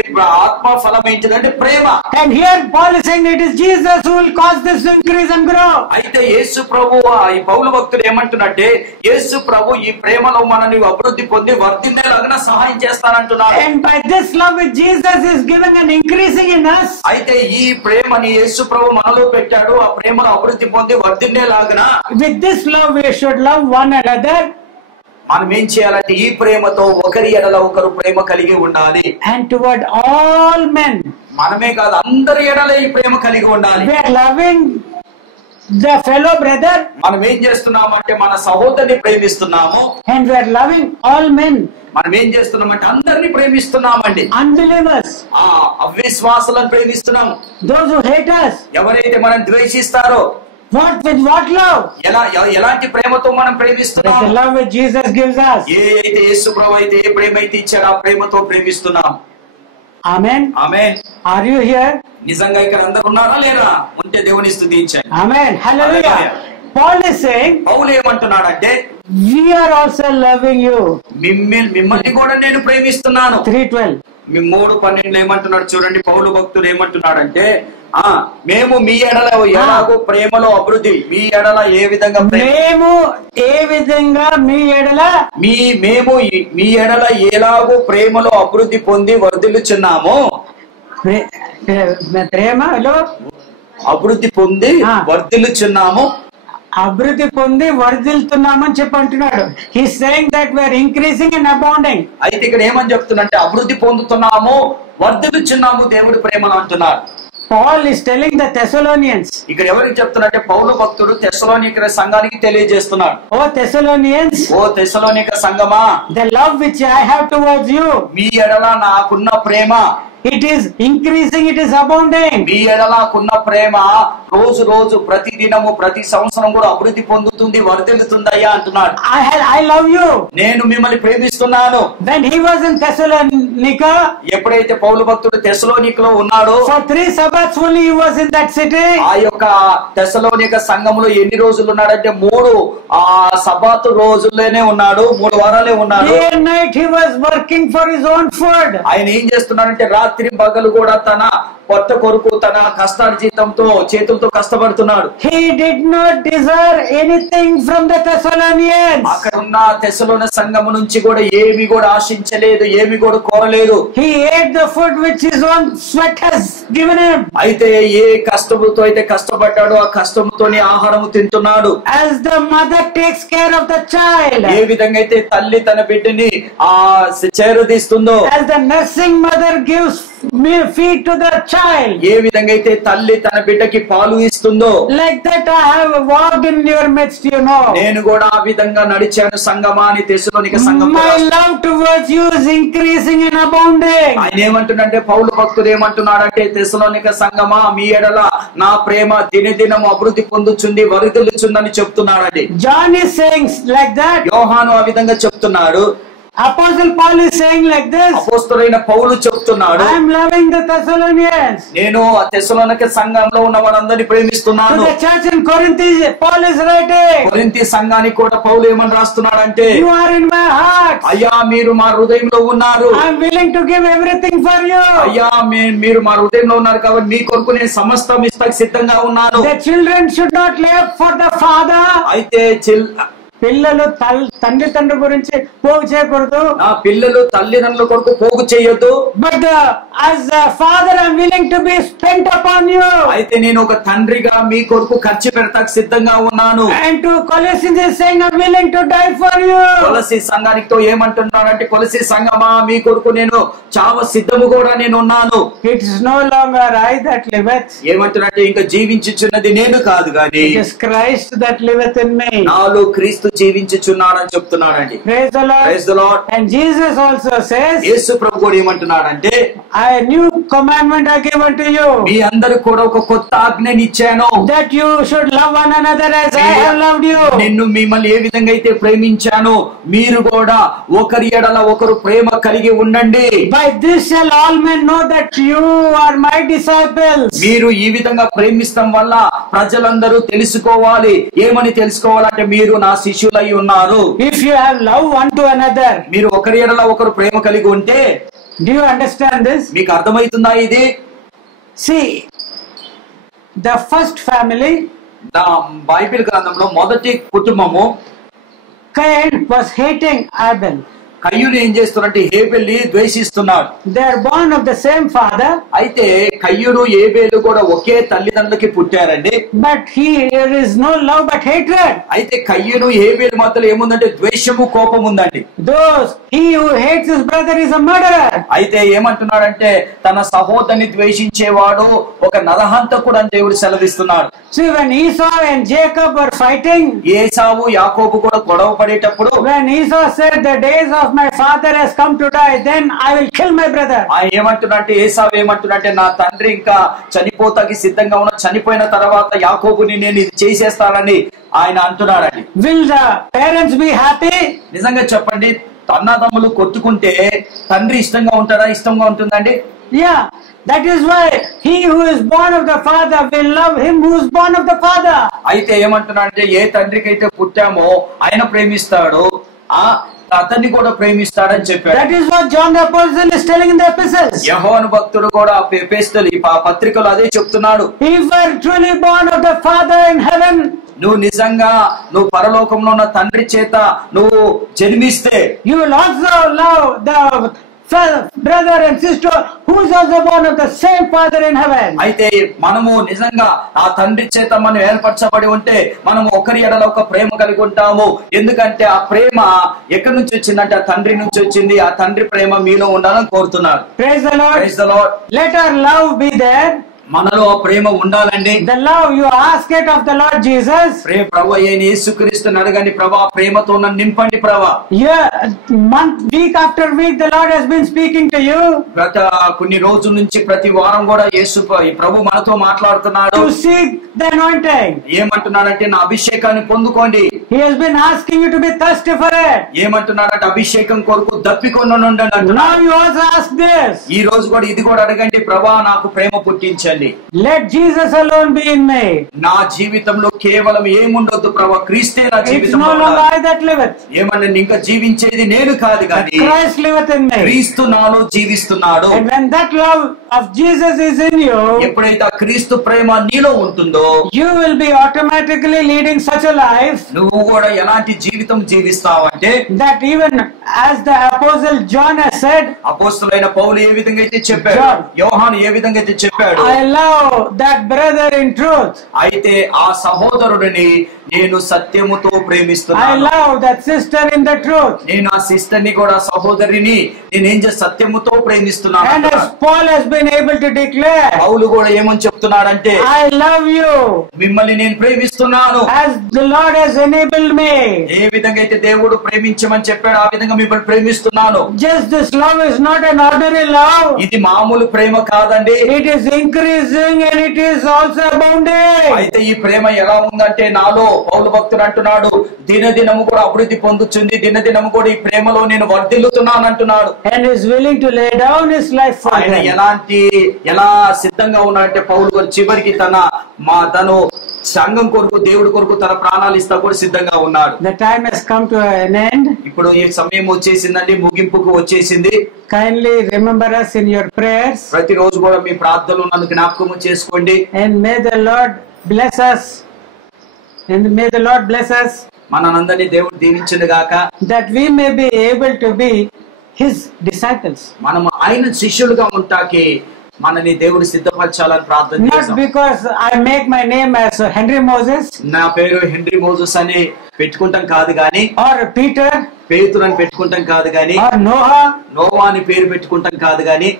ఆత్మ ఫలం ఏంటిదంటే ప్రేమ. And here Paul is saying it is Jesus who will cause this to increase and grow. అయితే యేసు ప్రభు ఈ పౌలు భక్తుడు ఏమంటున్నట్టే యేసు ప్రభు ఈ ప్రేమలో మనల్ని అభివృద్ధి పొంది వర్ధిల్లేలాగా సహాయం చేస్తానంటున్నాడు. And by this love which Jesus is giving and increasing in us. అయితే ఈ ప్రేమని యేసు ప్రభు మనలో పెట్టాడు, ఆ ప్రేమను అభివృద్ధి పొంది వర్ధిల్లేలాగా. With this love we should love one another. మనం ఏం చేయాలంటే ఈ ప్రేమతో ఒకరి ఎడల ఒకరు ప్రేమ కలిగి ఉండాలి. And toward all men. మనమే కాదు అందరి ఎడల ఈ ప్రేమ కలిగి ఉండాలి. We are loving the fellow brother. మనం ఏం చేస్తున్నామంటే మన సహోదరుని ప్రేమిస్తున్నాము. And we are loving all men. మనం ఏం చేస్తున్నామంటే అందరిని ప్రేమిస్తున్నామండి. Unbelievers. అవిశ్వాసులను ప్రేమిస్తున్నాము. Those who hate us. ఎవరైతే మనం ద్వేషిస్తారో With what love? ఎలాంటి ప్రేమతో మనం ప్రేమిస్తున్నాం? With the love which Jesus gives us. ఏ అయితే యేసు ప్రభువు అయితే ఏ ప్రేమ అయితే ఇచ్చాడో ఆ ప్రేమతో ప్రేమిస్తున్నాం. Amen. Amen. Are you here? నిజంగా ఇక్కడ అందరూ ఉన్నారా లేరా? ఉంటే దేవుని స్తుతించండి. Amen. Hallelujah. Paul is saying, పౌలు ఏమంటున్నాడంటే we are also loving you. మిమ్మల్ని కూడా నేను ప్రేమిస్తున్నాను. 3:12. 3:12 ఏమంటున్నాడు చూడండి. పౌలు భక్తుడు ఏమంటున్నాడంటే మేము మీ ఎడల ఎలాగో ప్రేమలో అభివృద్ధి మీ ఎడల ఏ విధంగా మేము మీ ఎడల ఎలాగో ప్రేమలో అభివృద్ధి పొంది వర్ధిల్లుచున్నాము. ప్రేమలో అభివృద్ధి పొంది వర్ధిల్లుచున్నాము. అభివృద్ధి పొంది వర్ధిల్లుతున్నామని చెప్పి అంటున్నాడు. He is saying that we are increasing and abounding. అయితే ఇక్కడ ఏమని చెప్తున్నంటే అభివృద్ధి పొందుతున్నాము, వర్ధిల్లుచున్నాము దేవుడి ప్రేమలో అంటున్నారు. Paul is telling the Thessalonians, ఇక్కడ ఎవరికి చెప్తున్నారంటే పౌలు భక్తుడు తెస్సలోనిక సంఘానికి తెలియజేస్తున్నాడు. "Oh Thessalonians, oh తెస్సలోనిక Sangma, the love which I have towards you, మీ ఎడల నాకున్న ప్రేమ, it is increasing, it is abounding." మీ ఎడలకున్న ప్రేమ రోజు రోజు ప్రతి దినము ప్రతి సంవత్సరం కూడా అభివృద్ధి పొందుతుంది, వర్ధిల్లుతుందయ్యా అంటున్నాడు. I love you. నేను మిమ్మల్ని ప్రేమిస్తున్నాను. When he was in Thessalonica, ఎప్పుడైతే పౌలు భక్తుడు తెస్సలోనికలో ఉన్నాడో, for 3 Sabbaths only he was in that city. ఆ యొక్క తెస్సలోనిక సంఘంలో ఎన్ని రోజులు ఉన్నాడంటే 3 సబాతు రోజుల్లోనే ఉన్నాడు, 3 వారాలే ఉన్నాడు. Day and night he was working for his own food. ఆయన ఏం చేస్తున్నాడంటే రాత్రి పగలు కూడా తన కొత్త కొరకు తన కష్టార్జితంతో చేతులతో కష్టపడుతున్నాడు. He did not desire anything from the Thessalonians. అక్కడ ఉన్న తెస్సలోని సంఘము నుంచి కూడా ఏమి కూడా ఆశించలేదు, ఏమి కూడా కోరలేదు. He ate the food which his own sweat has given him. అయితే ఏ కష్టముతో అయితే కష్టపడ్డాడో ఆ కష్టముతోనే ఆహారము తింటున్నాడు. As the mother takes care of the child, ఏ విధంగా అయితే తల్లి తన బిడ్డని చేరదీస్తుందో, as the nursing mother gives feed to the child, ఏ విధంగా అయితే తల్లి తన బిడ్డకి పాలు ఇస్తుందో, like that I have walked in your midst, you know. నేను కూడా ఆ విధంగా నడిచాను సంగమా అని తెస్సలోనిక సంఘం. My love towards you is increasing and abounding. ఆయన ఏమంటున్నాడంటే పౌలు భక్తుడు ఏమంటున్నాడంటే తెస్సలోనిక సంఘమా, మీ ఎడల నా ప్రేమ దినదినం అభివృద్ధి పొందుచుంది, వరిదిల్లుచుందని చెప్తున్నాడండి. John is saying like that. యోహాను ఆ విధంగా చెప్తున్నాడు. Apostle Paul is saying like this. అపోస్తలుడైన పౌలు చెప్తున్నాడు, I am loving the Thessalonians. నేను ఆ తెస్సలోనిక సంఘంలో ఉన్న వారందరినీ To ప్రేమిస్తున్నాను. the church in Corinth, Paul is writing, కొరింథీ సంఘానికి కూడా పౌలు ఏమని రాస్తున్నాడంటే, you are in my heart. అయ్యా మీరు మా హృదయంలో ఉన్నారు, I am willing to give everything for you. అయ్యా మీరు మా హృదయంలో ఉన్నారు కాబట్టి మీ కొరకు నేను సమస్తం ఇస్తాకి సిద్ధంగా ఉన్నాను. The children should not live for the father. అయితే పిల్లలు తండ్రి గురించి పోగు చేయకూడదు. నా పిల్లలు తల్లిదండ్రుల కొరకు పోగు చేయొద్దు. But as a father I am willing to be spent upon you. అయితే నేను ఒక తండ్రిగా మీ కొరకు ఖర్చు పెడతాకి సిద్ధంగా ఉన్నాను. And to Colossians is saying I am willing to die for you. కొలసీ సంఘానితో ఏమంటున్నాడంటే, కొలసీ సంఘమా మీ కొరకు నేను చావ సిద్ధము కూడా నేను ఉన్నాను. It is no longer I that liveth. ఏమంటున్నట్టే ఇంకా జీవించుచున్నది నేను కాదు గాని It is Christ that liveth in me. నాలో క్రీస్తు జీవించుచున్నాడని చెప్తున్నాడండి. Praise the Lord. Praise the Lord. And Jesus also says, యేసు ప్రభు కూడా ఏమంటున్నాడంటే, a new commandment I give unto you, మీ అందరికి కూడా ఒక కొత్త ఆజ్ఞని ఇచ్చాను, that you should love one another as I have loved you. నిన్ను మిమ్మల్ని ఏ విధంగా అయితే ప్రేమించానో మీరు కూడా ఒకరి ఎడల ఒకరు ప్రేమ కలిగి ఉండండి. By this shall all men know that you are my disciples. మీరు ఈ విధంగా ప్రేమిస్తాం వల్ల ప్రజలందరూ తెలుసుకోవాలి. ఏమని తెలుసుకోవాలంటే మీరు నా శిష్యులై ఉన్నారు. If you have love one to another. మీరు ఒకరి ఎడల ఒకరు ప్రేమ కలిగి ఉంటే, do you understand this? మీకు అర్థమవుతుందా ఇది? See, the first family, Bible గ్రంథంలో మొదటి కుటుంబము, Cain was hating Abel. కయ్యూని ఏం చేస్తున్నారంటే హేబెల్ని ద్వేషిస్తున్నాడు. They are born of the same father. అయితే కయ్యూను ఏబేలు కూడా ఒకే తల్లిదండ్రులకి పుట్టారండి. But there is no love but hatred. అయితే కయ్యూను ఏబేలు మధ్యలో ఏముందంటే ద్వేషము, కోపం ఉందండి. He who hates his brother is a murderer. అయితే ఏమంటున్నాడంటే తన సహోదరుని ద్వేషించేవాడు ఒక నరహంతకుడు అని దేవుడు సెలవిస్తున్నాడు. See, when Esau and Jacob were fighting, Esau యాకోబు కూడా గొడవ పడేటప్పుడు, when Esau said the days of my father has come to die, then I will kill my brother. ఆయన ఏమంటున్నాడంటే, ఏసావు ఏమంటున్నాడంటే నా తండ్రి ఇంకా చనిపోతాకి సిద్ధంగా ఉన్న, చనిపోయిన తర్వాత యాకోబుని నేను ఇది చేసేస్తానని ఆయన అంటున్నాడండి. Will the parents be happy? నిజంగా చెప్పండి, అన్నదమ్ములు కొట్టుకుంటే తండ్రి ఇష్టంగా ఉంటాడా? ఇష్టంగా ఉంటుందండి. Yeah, that is why he who is born of the father will love him who is born of the father. అయితే ఏమంటున్నాడంటే ఏ తండ్రికి అయితే పుట్టామో ఆయన ప్రేమిస్తాడు, అతన్ని కూడా ప్రేమిస్తాడని చెప్పాడు. That is what John the Apostle is telling in the epistles. యోహాను భక్తుడు కూడా ఎపిస్తలు ఈ పత్రికలో అదే చెప్తున్నాడు. If you are truly born of the Father in heaven, నువ్వు నిజంగా నువ్వు పరలోకంలో ఉన్న తండ్రి చేత నువ్వు జన్మిస్తే, you will also love the brother and sister who is also born of the same Father in heaven. అయితే మనము నిజంగా ఆ తండ్రి చేత మనం ఏర్పరచబడి ఉంటే మనం ఒకరి ఎడల ఒక ప్రేమ కలిగి ఉంటాము. ఎందుకంటే ఆ ప్రేమ ఎక్కడి నుంచి వచ్చిందంటే ఆ తండ్రి నుంచి వచ్చింది. ఆ తండ్రి ప్రేమ మీలో ఉండాలని కోరుతున్నారు. Praise the Lord. Praise the Lord. Let our love be there. మనలో ఆ ప్రేమ ఉండాలండి. The love, you ask it of the Lord Jesus. ప్రభు అయిన యేసుక్రీస్తుని అడగండి, ప్రభా ప్రేమతో నన్ను నింపండి ప్రభా. Yeah, week after week the Lord has been speaking to you. కొన్ని రోజుల నుంచి ప్రతి వారం కూడా ప్రభు మనతో మాట్లాడుతున్నాడు. To seek the anointing. ఏమంటున్నాడంటే నా అభిషేకాన్ని పొందుకోండి. He has been asking you to be thirsty for it. ఏమంటున్నాడంటే అభిషేకం కొరకు దప్పికొని ఉండండి అంటున్నాడు. Now you also ask this. ఈ రోజు కూడా ఇది కూడా అడగండి, ప్రభా నాకు ప్రేమ పుట్టించండి. Let Jesus alone be in me. నా జీవితంలో కేవలం ఏముండొద్దు ప్రభా, క్రీస్తే నా It's జీవితంలో no longer I that liveth. ఏమన్నా ఇంకా జీవించేది నేను కాదు కానీ Christ liveth in me. క్రీస్తు నాలో జీవిస్తున్నాడు. And when that love of Jesus is in you, ఎప్పుడైతే ఆ క్రీస్తు ప్రేమ నీలో ఉంటుందో you will be automatically leading such a life నువ్వు కూడా ఎలాంటి జీవితం జీవిస్తావంటే that even as the apostle John has said, అపోస్తలుడైన పౌలు ఏ విధంగా అయితే చెప్పాడు, John. యోహాను ఏ విధంగా అయితే చెప్పాడు, I love that brother in truth. అయితే ఆ సహోదరుడిని నేను సత్యముతో I ప్రేమిస్తున్నాను. love that sister in the truth. నేను ఆ సిస్టర్ ని కూడా సహోదరిని నేనేం సత్యముతో ప్రేమిస్తున్నాను. And as Paul has been able to declare, పౌలు కూడా ఏమని చెప్తున్నాడంటే I love you మిమ్మల్ని నేను ప్రేమిస్తున్నాను. as the Lord has enabled me. ఏ విధంగా అయితే దేవుడు ప్రేమించమని చెప్పాడు ఆ విధంగా మిమ్మల్ని ప్రేమిస్తున్నాను. Just this love is not an ordinary love. ఇది మామూలు ప్రేమ కాదండి. It is increasing and it is also abounding. అయితే ఈ ప్రేమ ఎలా ఉందంటే నాలో పౌలు భక్తుడు అంటున్నాడు, దినదినము కూడా అభివృద్ధి పొందుతుంది, దినదినము కూడా ఈ ప్రేమలో నేను వర్ధిల్లుతున్నాను అంటున్నాడు. And is willing to lay down his life for ఆయన them. ఎలా సిద్ధంగా ఉన్నాడంటే పౌలు గారు చివరికి తను సంఘం కొరకు దేవుడి కొరకు తన ప్రాణాలు ఇస్తా కూడా సిద్ధంగా ఉన్నాడు. The time has come to an end. ఇప్పుడు ఈ సమయం వచ్చేసిందండి, ముగింపుకు వచ్చేసింది. Kindly remember us in your prayers. ప్రతిరోజు కూడా మీ ప్రార్థనలు నన్ను జ్ఞాపకం చేసుకోండి. And may the Lord bless us. And may the Lord bless us మనందరినీ దేవుడు దీవించును గాక. that we may be able to be his disciples. మనం ఆయన శిష్యులుగా ఉంటాకి మనని దేవుడు సిద్ధపరచాలని ప్రార్థన Not చేస్తాం. because I make my name as Henry Moses నా పేరు హెన్రీ మోజెస్ అని పెట్టుకుంటాం కాదు గాని, or Peter పేతురు అని పెట్టుకుంటాం కాదు గాని, or Noah, నోవా అని పేరు పెట్టుకుంటాం కాదు గాని,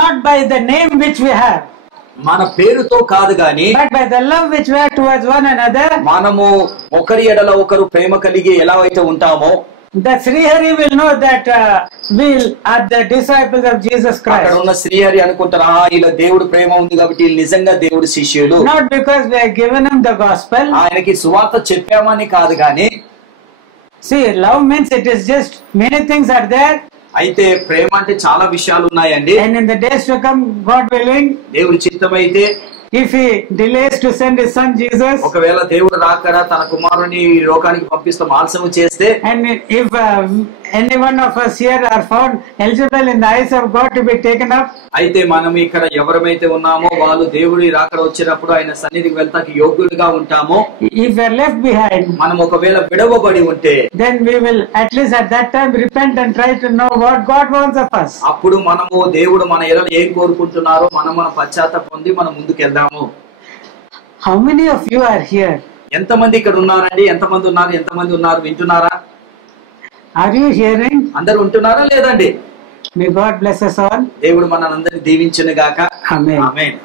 not by the name which we have, మన పేరుతో కాదు గాని but by the love which we have towards one another. మనము ఒకరి ఎడల ఒకరు ప్రేమ కలిగి ఎలా అయితే ఉంటామో The Srihari will know that we are the disciples of Jesus అక్కడ Christ. ఉన్న శ్రీహరి అనుకుంటారా ఇలా దేవుడు ప్రేమ ఉంది కాబట్టి వీళ్ళు నిజంగా దేవుడు శిష్యులు. Not because we have given him the gospel. ఆయనకి సువార్త చెప్పామని కాదు గాని. See, love means it is just many things are there. అయితే ప్రేమ అంటే చాలా విషయాలు ఉన్నాయండి. And in the days to come, God willing, దేవుడి చిత్తమైతే if he delays to send his son Jesus, ఒకవేళ దేవుడు రాకడ తన కుమారుని ఈ లోకానికి పంపిస్తాం ఆలస్యం చేస్తే, and if any one of us here are found eligible in the eyes of God to be taken up, అయితే మనం ఇక్కడ ఎవరమైతే ఉన్నామో వాళ్ళు దేవుడి రాకడ వచ్చినప్పుడు ఆయన సన్నిధికి వెళ్తాకి యోగ్యులుగా ఉంటామో. if we are left behind, మనం ఒకవేళ విడవబడి ఉంటే then we will at least at that time repent and try to know what God wants of us. అప్పుడు మనము దేవుడు మన ఎడల ఏం కోరుకుంటున్నారో మన పశ్చాత్తాపం పొంది మనం ముందుకు వెళ్దాము. How many of you are here? ఎంతమంది ఇక్కడ ఉన్నారండి? ఎంతమంది ఉన్నారు వింటున్నారా? Are you hearing? అందరు ఉంటున్నారా లేదండి? May God bless us all. దేవుడు మనందరినీ దీవించును గాక. Amen. ఆమేన్.